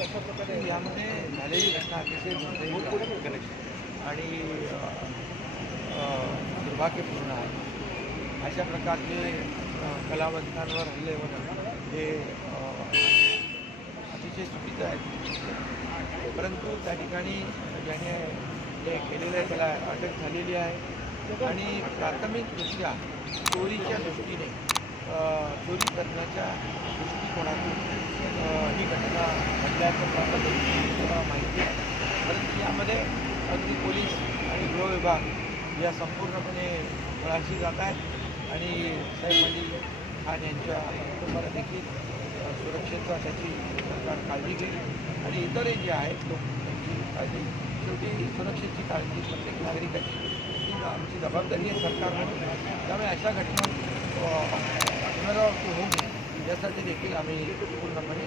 यामध्ये झालेली घटना अतिशय दुर्दैवी आणि दुर्भाग्यपूर्ण आहे. अशा प्रकारचे कलावंतांवर हल्ले होणं हे अतिशय चुकीचं आहे. परंतु त्या ठिकाणी ज्याने हे केलेलं आहे त्याला अटक झालेली आहे आणि प्राथमिकदृष्ट्या चोरीच्या दृष्टीने चोरी करण्याच्या दृष्टिकोनातून ही घटना घडल्याचं प्राथमिक माहिती आहे. परंतु यामध्ये अगदी पोलीस आणि गृह विभाग या संपूर्णपणे मुळाशी जात आहेत आणि सैफ अली खान यांच्या कुटुंबाला देखील सुरक्षेचा त्याची सरकार काळजी घेईल आणि इतरही जे आहेत लोक त्यांची काळजी. शेवटी सुरक्षेची काळजी प्रत्येक नागरिकाची ही आमची जबाबदारी आहे सरकारमध्ये. त्यामुळे अशा घटना पुनरावृत्ती होऊ नये यासाठी देखील आम्ही पूर्णपणे